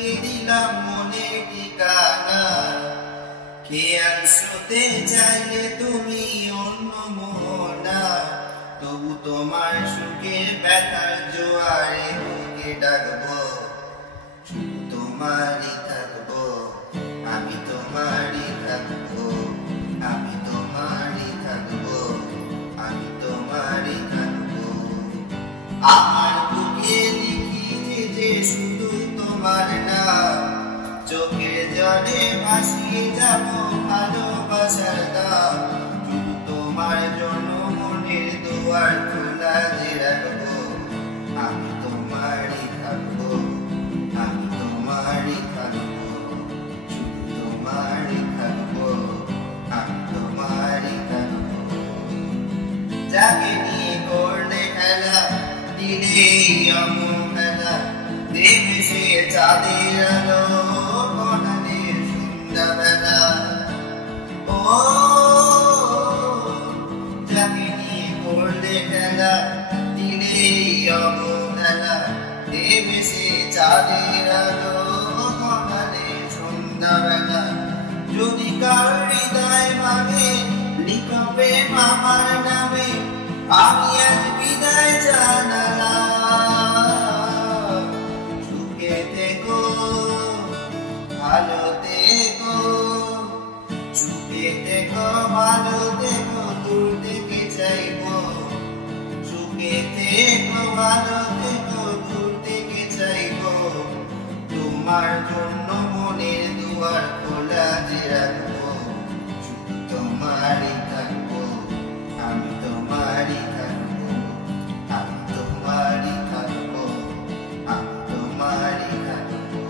দিয়ে দিলাম মনের ঠিকানা। খেয়াল স্রোতে চাইলে তুমি অন্য মোহনা, তবু তোমার সুখের ব্যথার জোয়ারে বুকে ডাকবো, শুধু তোমারই থাকবো, আমি তোমারই থাকবো, আমি তোমারই থাকবো, আমি তোমারই থাকবো। আমার বুকে লিখিতে যে শুধু তোমার নাম, চোখের জলে ভাসিয়ে যাব ভালোবাসার দাম। শুধু তোমার জন্য মনের দুয়ার খোলা যে রাখবো, আমি তোমারই থাকবো, আমি তোমারই থাকবো, শুধু তোমারই থাকবো, আমি তোমারই থাকবো। যাকে নিয়ে করলে খেলা, দিলেই অবহেলা, দেবে সে চাঁদের আলো বনাদের সন্ধ্যাবেলা। ও যাকে নিয়ে করলে খেলা, দিলেই অবহেলা, দেবে সে চাঁদের আলো বনাদের সন্ধ্যাবেলা। যদি কার হৃদয় ভাঙে লিখবে আমার নামে, আমি আজ বিদায় জানালাম। সুখে থেকো, ভালো থেকো, সুখে থেকো, ভালো থেকো, দূর থেকে চাইবো। সুখে থেকো, ভালো থেকো, দূর থেকে চাইবো। তোমার জন্য মনের দুয়ার খোলা যে রাখবো, শুধু তোমারই থাকবো, আমি তোমারই থাকবো, আমি তোমারই থাকবো, আমি তোমারই থাকবো।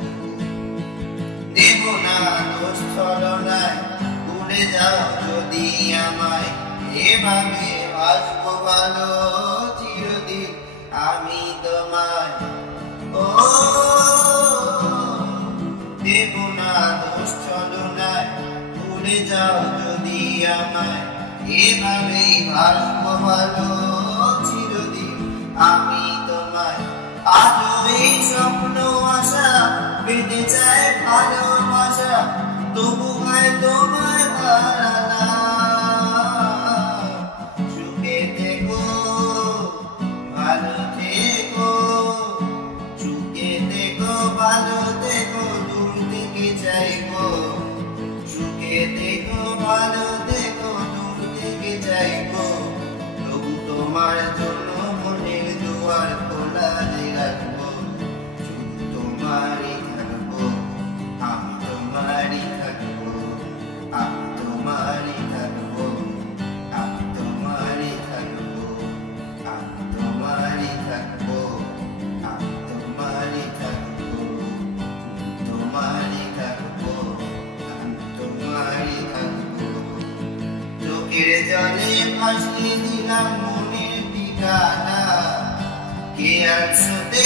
দেব না দোষ ছলনায়, ভুলে যাও যদি আমায়, এভাবে বাসবো ভালো চিরদিন আমি তোমায়। ও দেব না দোষ ছলনায়, ভুলে যাও যদি আমায়, এভাবেই বাসবো ভালো চিরদিন আমি তোমায়। আজও এই স্বপ্ন আশা পেতে চায় ভালোবাসা, তবু হয় তোমায় হারালাম। সুখে থেকো, ভালো থেকো, সুখে থেকো, ভালো থেকো, দূর থেকে চাইবো। সুখে থেকো, ভালো থেকো, দূর থেকে চাইবো। তবু তোমার জন্য মনের দুয়ার খোলা যে রাখবো, শুধু তোমারই থাকবো, আমি তোমারই থাকবো, আমি তোমারই থাকবো, আমি তোমারই থাকবো, আমি তোমারই থাকবো, আমি তোমারই থাকবো, তোমারই থাকবো, আমি তোমারই থাকবো। চোখের জলে ভাসিয়ে দিলাম মনের ঠিকানা, খেয়াল স্রোতে